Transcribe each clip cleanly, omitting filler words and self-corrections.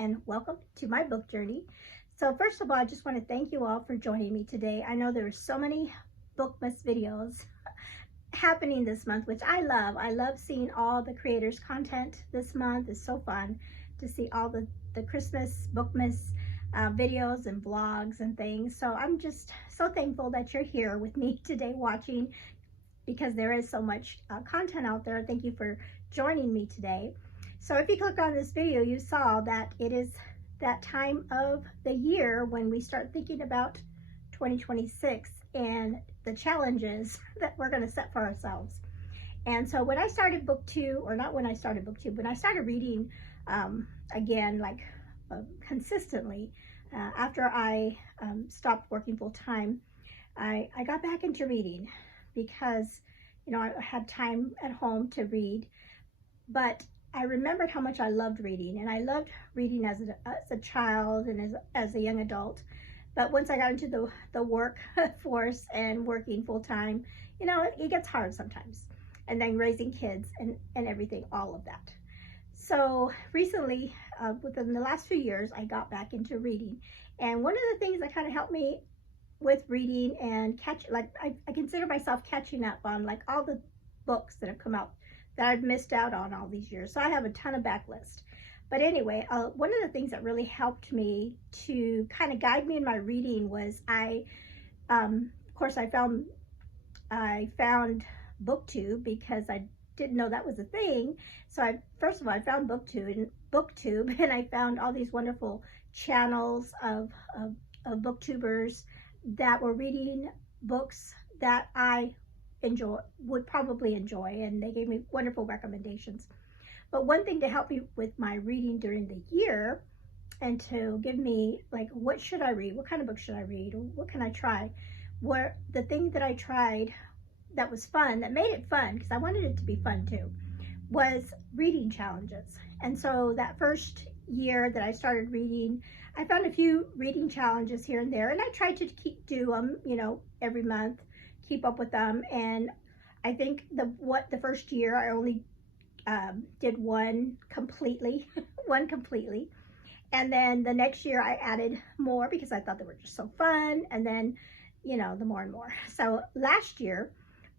and welcome to my book journey. So first of all, I just want to thank you all for joining me today. I know there are so many Bookmas videos happening this month, which I love. I love seeing all the creators' content this month. It's so fun to see all the Christmas Bookmas videos and vlogs and things. So I'm just so thankful that you're here with me today watching, because there is so much content out there. Thank you for joining me today. So if you click on this video, you saw that it is that time of the year when we start thinking about 2026 and the challenges that we're going to set for ourselves. And so when I started booktube, or not when I started booktube, when I started reading again, like consistently, after I stopped working full time, I got back into reading because, you know, I had time at home to read, but I remembered how much I loved reading, and I loved reading as a child and as a young adult. But once I got into the workforce and working full time, you know, it gets hard sometimes. And then raising kids and everything, all of that. So recently, within the last few years, I got back into reading. And one of the things that kind of helped me with reading and I consider myself catching up on like all the books that have come out that I've missed out on all these years. So I have a ton of backlist. But anyway, one of the things that really helped me to kind of guide me in my reading was of course, I found booktube, because I didn't know that was a thing. So first of all, I found booktube, and I found all these wonderful channels of booktubers that were reading books that I would probably enjoy, and they gave me wonderful recommendations. But one thing to help me with my reading during the year, and to give me like, what should I read, what kind of book should I read, or what can I try, the thing that I tried that was fun, that made it fun, because I wanted it to be fun too, was reading challenges. And so that first year that I started reading, I found a few reading challenges here and there, and I tried to do them, you know, every month, keep up with them. And I think the first year I only did one completely, and then the next year I added more because I thought they were just so fun, and then, you know, the more and more. So last year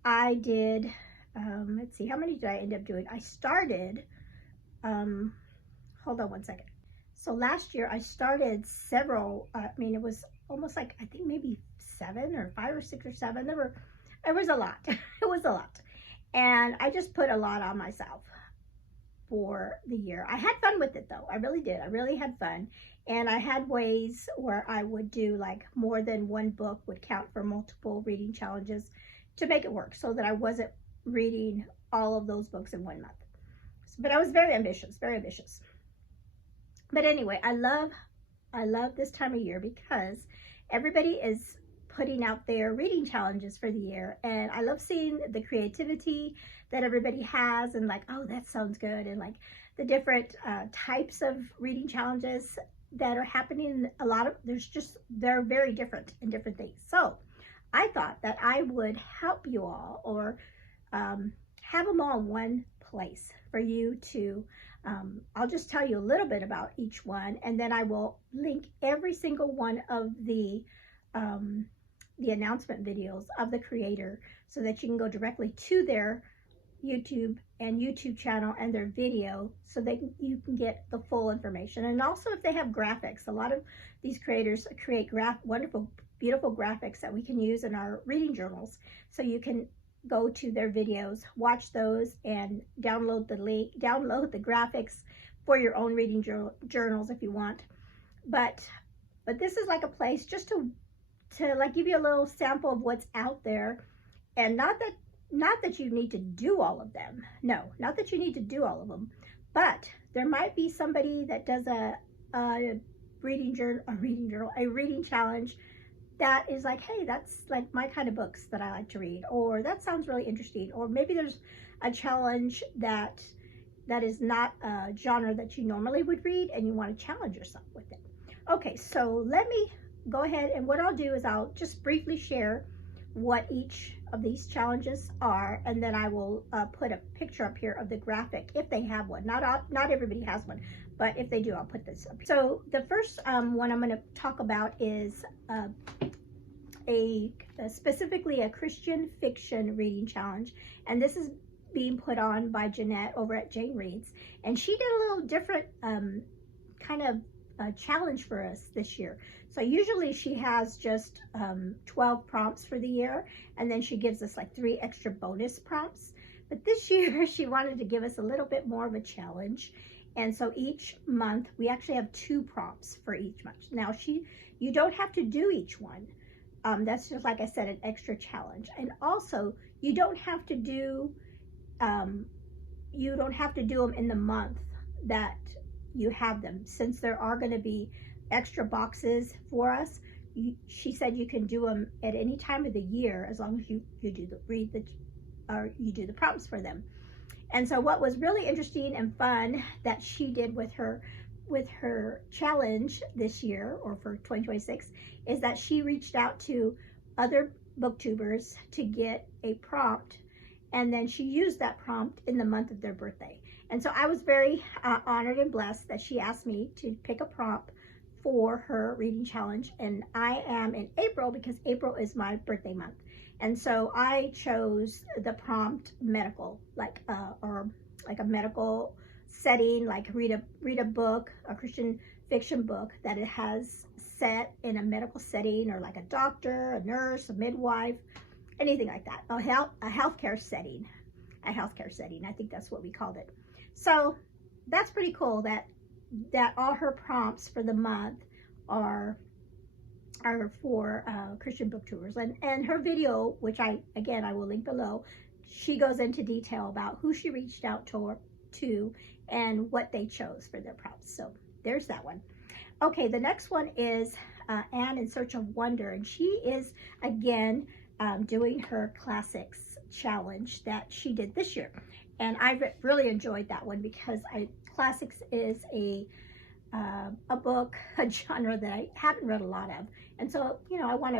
I did, let's see, how many did I end up doing? I started, hold on one second. So last year I started several, it was almost like, I think maybe 7 or 5 or 6 or 7. It was a lot. It was a lot. And I just put a lot on myself for the year. I had fun with it though. I really did. I really had fun. And I had ways where I would do like more than one book would count for multiple reading challenges to make it work, so that I wasn't reading all of those books in 1 month. But I was very ambitious, very ambitious. But anyway, I love this time of year because everybody is putting out their reading challenges for the year, and I love seeing the creativity that everybody has, and like, oh, that sounds good, and like the different types of reading challenges that are happening. They're very different in different things. So I thought that I would help you all, or have them all in one place for you to, I'll just tell you a little bit about each one, and then I will link every single one of the announcement videos of the creator, so that you can go directly to their YouTube channel and their video, so that you can get the full information. And also, if they have graphics, a lot of these creators create wonderful, beautiful graphics that we can use in our reading journals. So you can go to their videos, watch those, and download the graphics for your own reading journals if you want. But this is like a place just to like give you a little sample of what's out there, and not that you need to do all of them. No, not that you need to do all of them, but there might be somebody that does a reading challenge that is like, hey, that's like my kind of books that I like to read, or that sounds really interesting. Or maybe there's a challenge that is not a genre that you normally would read, and you want to challenge yourself with it. Okay, so let me go ahead, and what I'll do is I'll just briefly share what each of these challenges are, and then I will put a picture up here of the graphic if they have one. Not everybody has one, but if they do, I'll put this up. So the first one I'm going to talk about is specifically a Christian fiction reading challenge, and this is being put on by Jeanette over at Jane Reads, and she did a little different kind of challenge for us this year. So usually she has just 12 prompts for the year, and then she gives us like 3 extra bonus prompts. But this year she wanted to give us a little bit more of a challenge, and so each month we actually have 2 prompts for each month. Now you don't have to do each one. That's just, like I said, an extra challenge. And also you don't have to do them in the month that you have them, since there are going to be extra boxes for us. She said you can do them at any time of the year as long as you do the prompts for them. And so what was really interesting and fun that she did with her challenge this year, or for 2026, is that she reached out to other booktubers to get a prompt, and then she used that prompt in the month of their birthday. And so I was very honored and blessed that she asked me to pick a prompt for her reading challenge, and I am in April because April is my birthday month. And so I chose the prompt medical, or like a medical setting, like read a book, a Christian fiction book that it has set in a medical setting, or like a doctor, a nurse, a midwife, anything like that. A healthcare setting. I think that's what we called it. So that's pretty cool that all her prompts for the month are for Christian booktubers. And her video, which I will link below, she goes into detail about who she reached out to and what they chose for their prompts. So there's that one. Okay, the next one is Anne in Search of Wonder, and she is again doing her classics challenge that she did this year. And I really enjoyed that one because classics is a book, a genre that I haven't read a lot of. And so, I want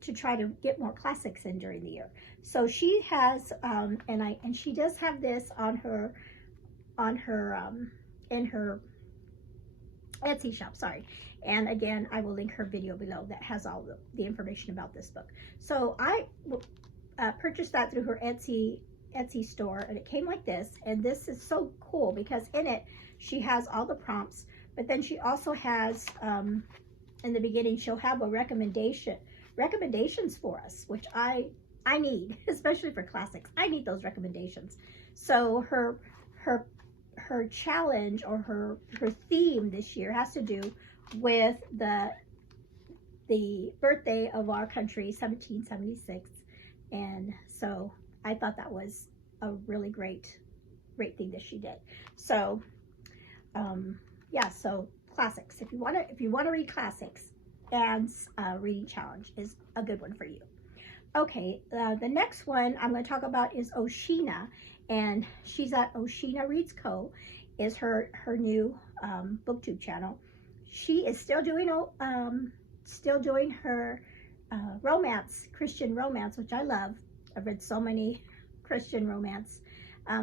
to try to get more classics in during the year. So she has, and she does have this in her Etsy shop, sorry. And again, I will link her video below that has all the information about this book. So I purchased that through her Etsy store, and it came like this. And this is so cool because in it she has all the prompts, but then she also has in the beginning she'll have a recommendations for us, which I need, especially for classics. I need those recommendations. So her challenge, or her theme this year, has to do with the birthday of our country, 1776. And so I thought that was a really great thing that she did. So yeah, so classics, if you want to read classics, Anne's reading challenge is a good one for you. Okay, the next one I'm going to talk about is Oshina, and she's at Oshina Reads Co. is her new booktube channel. She is still doing her Christian romance, which I love. I've read so many Christian romance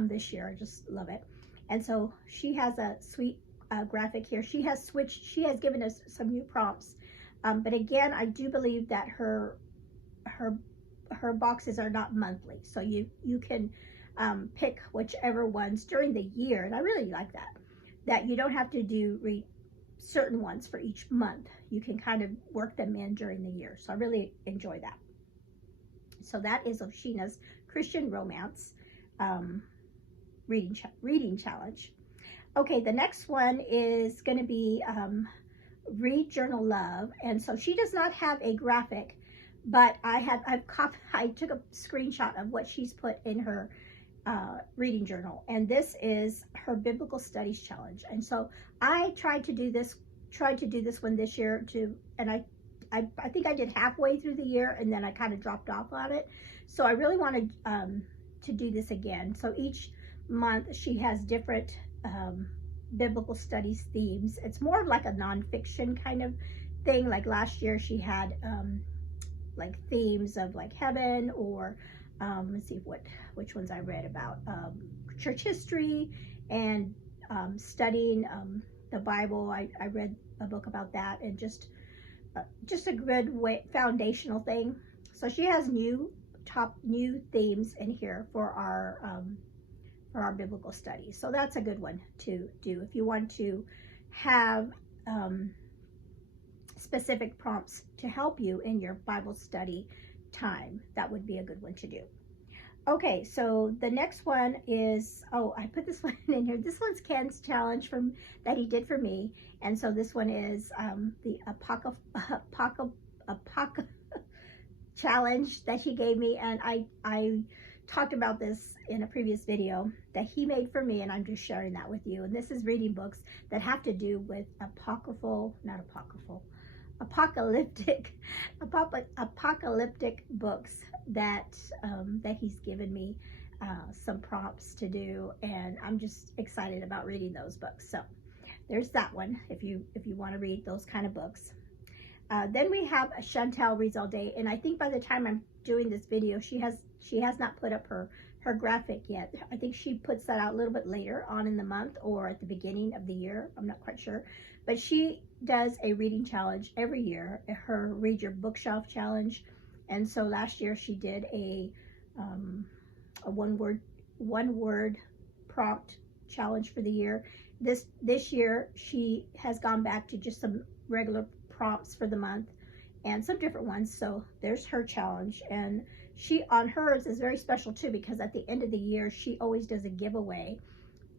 this year. I just love it. And so she has a sweet graphic here. She has given us some new prompts, but again, I do believe that her boxes are not monthly, so you can pick whichever ones during the year. And I really like that you don't have to read certain ones for each month. You can kind of work them in during the year. So I really enjoy that. So that is Oshina's Christian romance reading challenge. Okay, the next one is going to be Read Journal Love, and so she does not have a graphic, but I took a screenshot of what she's put in her reading journal, and this is her biblical studies challenge. And so I tried to do this one this year too, and I think I did halfway through the year, and then I kind of dropped off on it. So I really wanted to do this again. So each month she has different biblical studies themes. It's more of like a nonfiction kind of thing. Like last year she had like themes of like heaven, or let's see which ones I read about church history, and studying the Bible. I read a book about that, and just a good foundational thing. So she has new themes in here for our biblical study. So that's a good one to do if you want to have specific prompts to help you in your Bible study time. That would be a good one to do. Okay, so the next one is, oh, I put this one in here. This one's Ken's challenge that he did for me. And so this one is the Apaco challenge that he gave me. And I talked about this in a previous video that he made for me, and I'm just sharing that with you. And this is reading books that have to do with apocalyptic books that he's given me some prompts to do, and I'm just excited about reading those books. So there's that one if you want to read those kind of books. Then we have Chantel Reads All Day, and I think by the time I'm doing this video, she has not put up her graphic yet. I think she puts that out a little bit later on in the month or at the beginning of the year. I'm not quite sure, but she does a reading challenge every year, her Read Your Bookshelf challenge. And so last year she did a one word prompt challenge for the year. This year she has gone back to just some regular prompts for the month and some different ones. So there's her challenge, and she on hers is very special too, because at the end of the year she always does a giveaway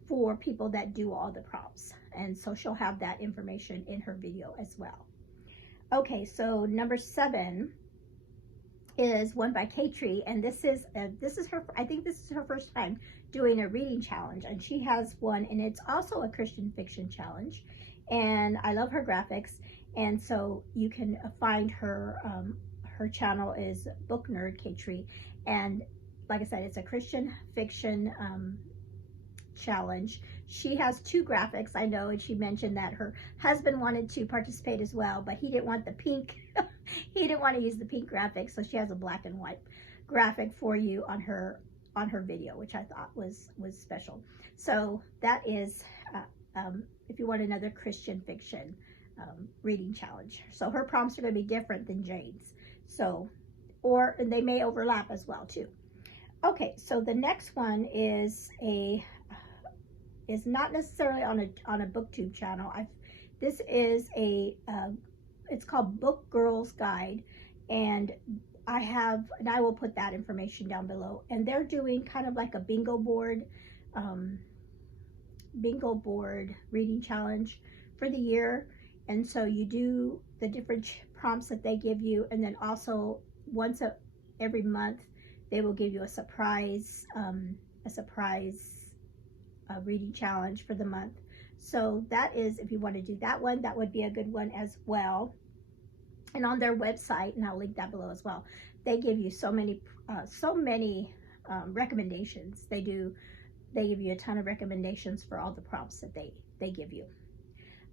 for people that do all the prompts, and so she'll have that information in her video as well. Okay, so number 7 is one by Kry, and this is her, I think this is her first time doing a reading challenge, and she has one, and it's also a Christian fiction challenge, and I love her graphics. And so you can find her her channel is Book Nerd Kry, and like I said, it's a Christian fiction challenge. She has 2 graphics, I know, and she mentioned that her husband wanted to participate as well, but he didn't want the pink he didn't want to use the pink graphic, so she has a black and white graphic for you on her video, which I thought was special. So that is if you want another Christian fiction reading challenge. So her prompts are going to be different than Jane's, so and they may overlap as well too. Okay, so the next one is not necessarily on a booktube channel. This is it's called Book Girls Guide, and I will put that information down below. And they're doing kind of like a bingo board reading challenge for the year. And so you do the different prompts that they give you, and then also once every month they will give you a surprise reading challenge for the month. So that is, if you want to do that one, that would be a good one as well. And on their website, and I'll link that below as well, they give you so many recommendations. They give you a ton of recommendations for all the prompts that they give you.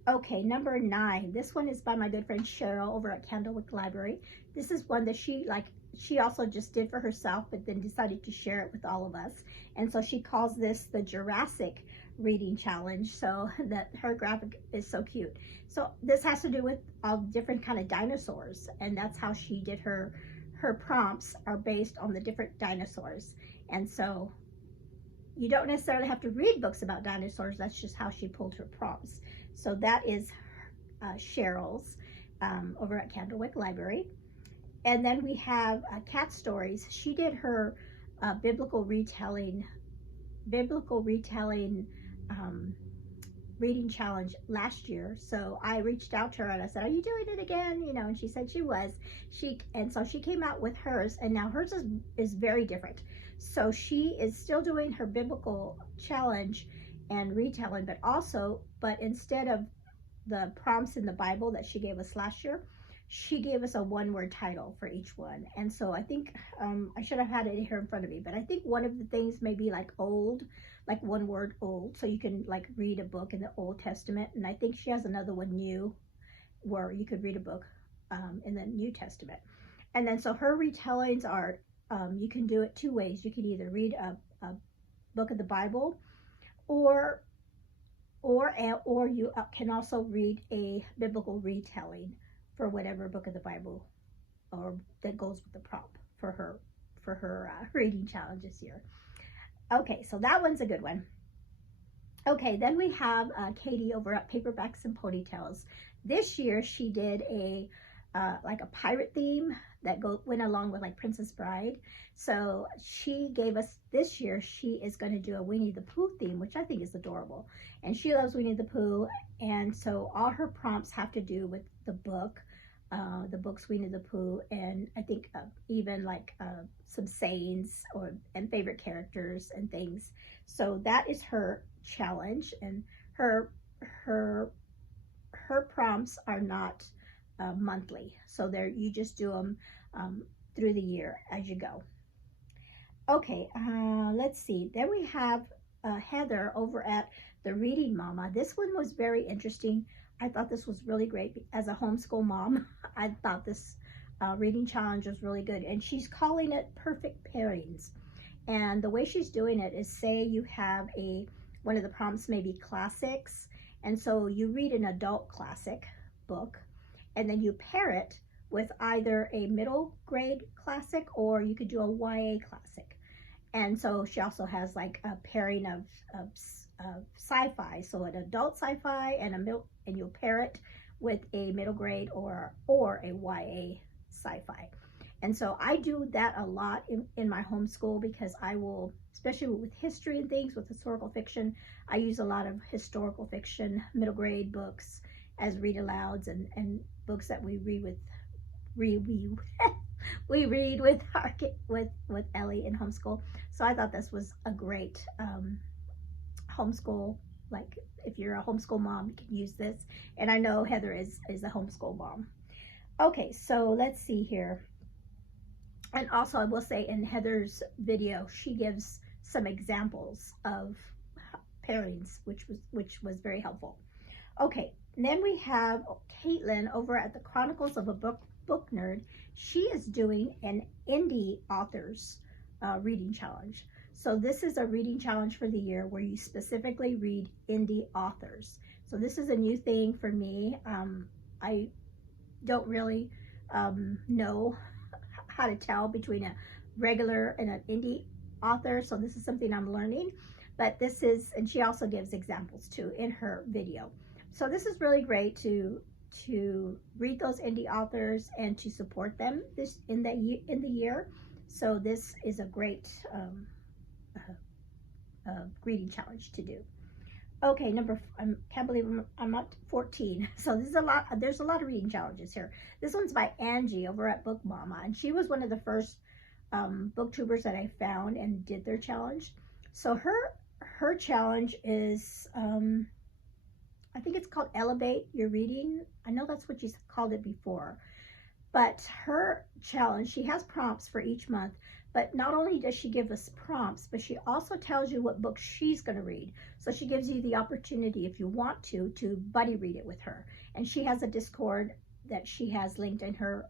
Okay, number 9. This one is by my good friend Cheryl over at Candlewick Library. This is one that she also just did for herself, but then decided to share it with all of us. And so she calls this the Jurassic reading challenge. So that her graphic is so cute. So this has to do with all different kind of dinosaurs, and that's how she did her prompts are based on the different dinosaurs. And so you don't necessarily have to read books about dinosaurs. That's just how she pulled her prompts. So that is Cheryl's over at Candlewick Library. And then we have Cat Stories. She did her biblical retelling reading challenge last year. So I reached out to her and I said, "Are you doing it again?" You know, and she said she was. And so she came out with hers, and now hers is very different. So she is still doing her biblical challenge and retelling, but instead of the prompts in the Bible that she gave us last year, she gave us a one-word title for each one. And so I think I should have had it here in front of me, but I think one of the things may be like old, like one word old, so you can like read a book in the Old Testament. And I think she has another one, new, where you could read a book in the New Testament. And then so her retellings are, you can do it two ways. You can either read a book of the Bible, or you can also read a biblical retelling for whatever book of the Bible or that goes with the prompt for her reading challenge this year. Okay, so that one's a good one. Okay, then we have Katie over at Paperbacks and Ponytails. This year she did a like a pirate theme that went along with like Princess Bride. So she gave us, this year she is going to do a Winnie the Pooh theme, which I think is adorable. And she loves Winnie the Pooh, and so all her prompts have to do with the book's Winnie the Pooh, and I think even like some sayings and favorite characters and things. So that is her challenge, and her prompts are not monthly, so you just do them through the year as you go. Okay, let's see. Then we have Heather over at the Reading Mama. This one was very interesting. I thought this was really great. As a homeschool mom, I thought this reading challenge was really good. And she's calling it Perfect Pairings. And the way she's doing it is, say you have one of the prompts maybe classics. And so you read an adult classic book, and then you pair it with either a middle grade classic, or you could do a YA classic. And so she also has like a pairing of sci-fi, so an adult sci-fi and and you'll pair it with a middle grade or a YA sci-fi. And so I do that a lot in my homeschool, because I will, especially with history and things, with historical fiction, I use a lot of historical fiction middle grade books as read alouds, and books that we read with we read with Ellie in homeschool. So I thought this was a great homeschool, like if you're a homeschool mom, you can use this. And I know Heather is a homeschool mom. Okay, so let's see here. And also I will say, in Heather's video, she gives some examples of pairings, which was very helpful. Okay, and then we have Caitlin over at the Chronicles of a Book Nerd. She is doing an indie authors reading challenge. So this is a reading challenge for the year where you specifically read indie authors. So this is a new thing for me. I don't really know how to tell between a regular and an indie author. So this is something I'm learning. But this is, and she also gives examples too in her video. So this is really great to read those indie authors and to support them in the year. So this is a great reading challenge to do. Okay, I can't believe I'm up to 14. So this is a lot. There's a lot of reading challenges here. This one's by Angie over at Book Mama, and she was one of the first booktubers that I found and did their challenge. So her challenge is I think it's called Elevate Your Reading. I know that's what she's called it before. But her challenge, she has prompts for each month. But not only does she give us prompts, but she also tells you what book she's going to read. So she gives you the opportunity, if you want to buddy read it with her. And she has a Discord that she has linked in her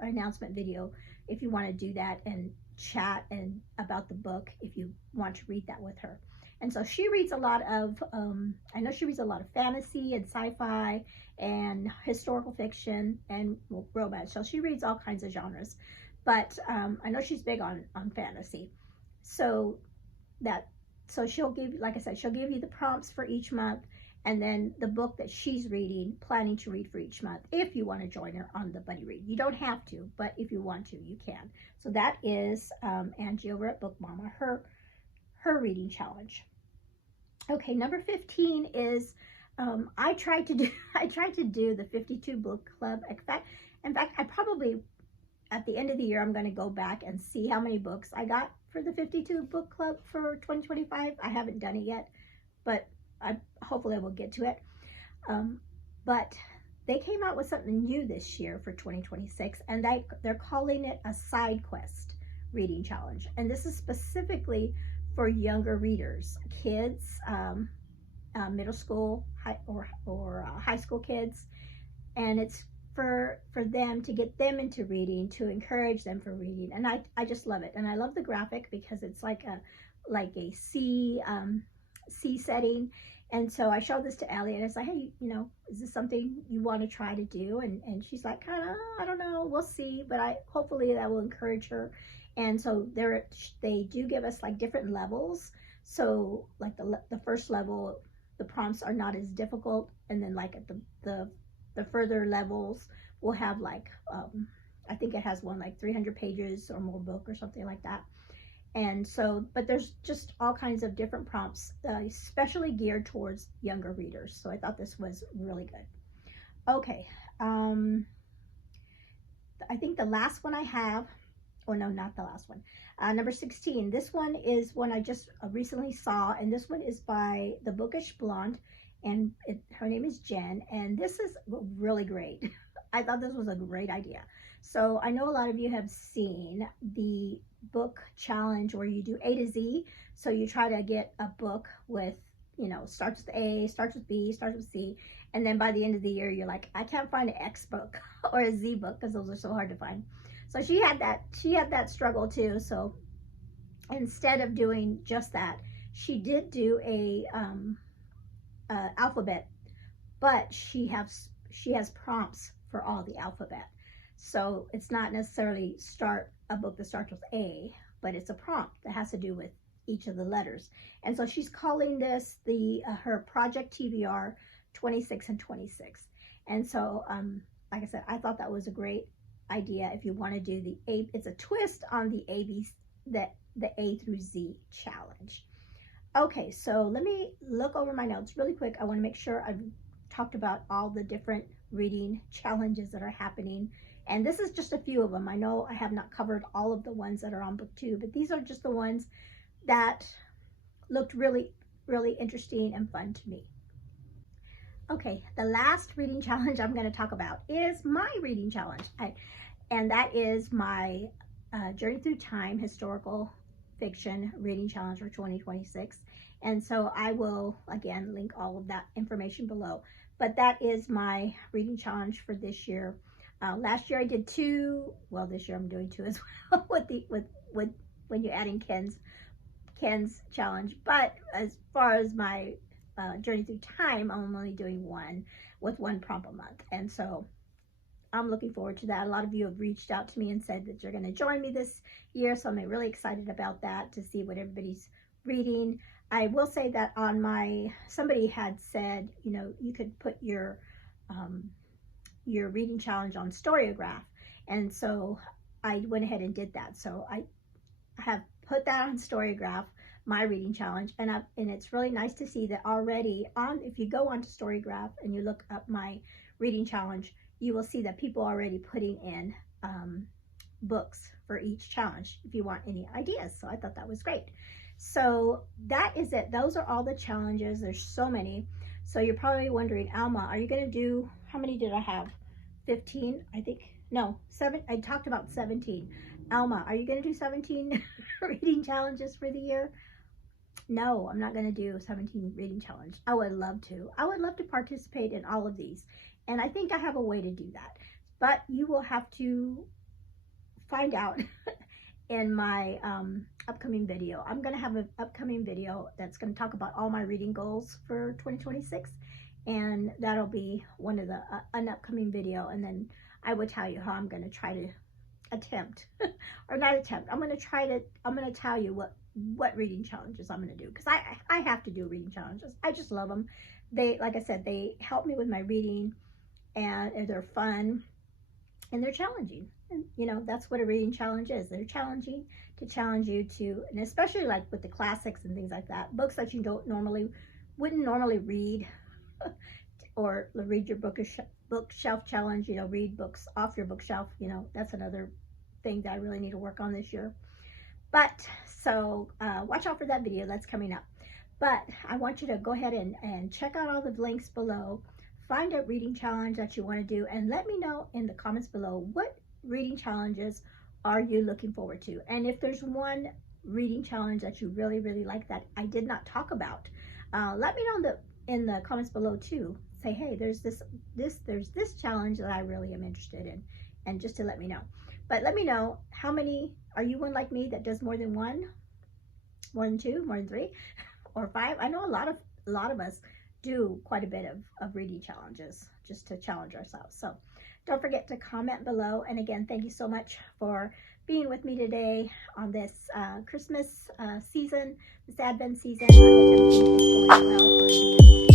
announcement video if you want to do that and chat and about the book if you want to read that with her. And so she reads a lot of, I know she reads a lot of fantasy and sci-fi and historical fiction and romance. So she reads all kinds of genres. But I know she's big on fantasy. So she'll give, like I said, she'll give you the prompts for each month, and then the book that she's planning to read for each month, if you want to join her on the buddy read. You don't have to, but if you want to, you can. So that is Angie over at Book Mama, her reading challenge. Okay, number 15 is I tried to do the 52 book club. In fact, I probably, at the end of the year, I'm going to go back and see how many books I got for the 52 book club for 2025. I haven't done it yet, but hopefully I will get to it. But they came out with something new this year for 2026, and they're calling it a side quest reading challenge. And this is specifically for younger readers, kids, middle school or high school kids, and it's for them, to get them into reading, to encourage them for reading. And I just love it. And I love the graphic because it's like a sea setting. And so I showed this to Ellie and I said, hey, you know, is this something you want to try to do? And she's like, I don't know, we'll see, but hopefully that will encourage her. And so they do give us like different levels. So like the first level, the prompts are not as difficult, and then like at the further levels will have like I think it has one like 300 pages or more book or something like that. And so, but there's just all kinds of different prompts, especially geared towards younger readers. So I thought this was really good. Okay, I think the last one I have, or no, not the last one, number 16. This one is one I just recently saw, and this one is by the Bookish Blonde, and her name is Jen, and this is really great. I thought this was a great idea. So I know a lot of you have seen the book challenge where you do A to Z. So you try to get a book with, you know, starts with A, starts with B, starts with C, and then by the end of the year you're like, I can't find an X book or a Z book because those are so hard to find. So she had that struggle too. So instead of doing just that, she did do a alphabet, but she has prompts for all the alphabet. So it's not necessarily a book that starts with A, but it's a prompt that has to do with each of the letters. And so she's calling this her Project TBR 26 and 26. And so, like I said, I thought that was a great idea if you want to do the A. It's a twist on the the A through Z challenge. Okay, so let me look over my notes really quick. I want to make sure I've talked about all the different reading challenges that are happening. And this is just a few of them. I know I have not covered all of the ones that are on BookTube, but these are just the ones that looked really, really interesting and fun to me. Okay, the last reading challenge I'm going to talk about is my reading challenge. And that is my Journey Through Time historical fiction reading challenge for 2026. And so I will, again, link all of that information below. But that is my reading challenge for this year. Last year I did 2. Well, this year I'm doing 2 as well with when you add in Ken's challenge. But as far as my Journey Through Time, I'm only doing 1 with 1 prompt a month. And so I'm looking forward to that. A lot of you have reached out to me and said that you're going to join me this year. So I'm really excited about that, to see what everybody's reading. I will say that somebody had said, you know, you could put your reading challenge on Storygraph. And so I went ahead and did that. So I have put that on Storygraph, my reading challenge. And it's really nice to see that already if you go onto Storygraph and you look up my reading challenge, you will see that people are already putting in books for each challenge if you want any ideas. So I thought that was great. So that is it. Those are all the challenges. There's so many. So you're probably wondering, Alma, are you going to do, how many did I have? 15, I think. No, 7. I talked about 17. Alma, are you going to do 17 reading challenges for the year? No, I'm not going to do 17 reading challenge. I would love to. I would love to participate in all of these. And I think I have a way to do that. But you will have to find out in my upcoming video. I'm going to have an upcoming video that's going to talk about all my reading goals for 2026. And that'll be one of an upcoming video. And then I will tell you how I'm going to try to attempt, or not attempt, I'm going to tell you what reading challenges I'm going to do. Because I have to do reading challenges. I just love them. They, like I said, they help me with my reading, and they're fun, and they're challenging. And, you know, that's what a reading challenge is. They're challenging to challenge you to, and especially like with the classics and things like that, books that you wouldn't normally read, or read your bookshelf challenge, you know, read books off your bookshelf. You know, that's another thing that I really need to work on this year. But so watch out for that video that's coming up. But I want you to go ahead and check out all the links below. Find a reading challenge that you want to do, and let me know in the comments below, what reading challenges are you looking forward to? And if there's one reading challenge that you really, really like that I did not talk about, let me know in the comments below too. say, hey, there's this challenge that I really am interested in, and just to let me know. But let me know, how many, are you one like me that does more than one, more than two, more than three, or five? I know a lot of us do quite a bit of reading challenges just to challenge ourselves. So don't forget to comment below. And again, thank you so much for being with me today on this Christmas season, this Advent season. I hope everything is going well for you.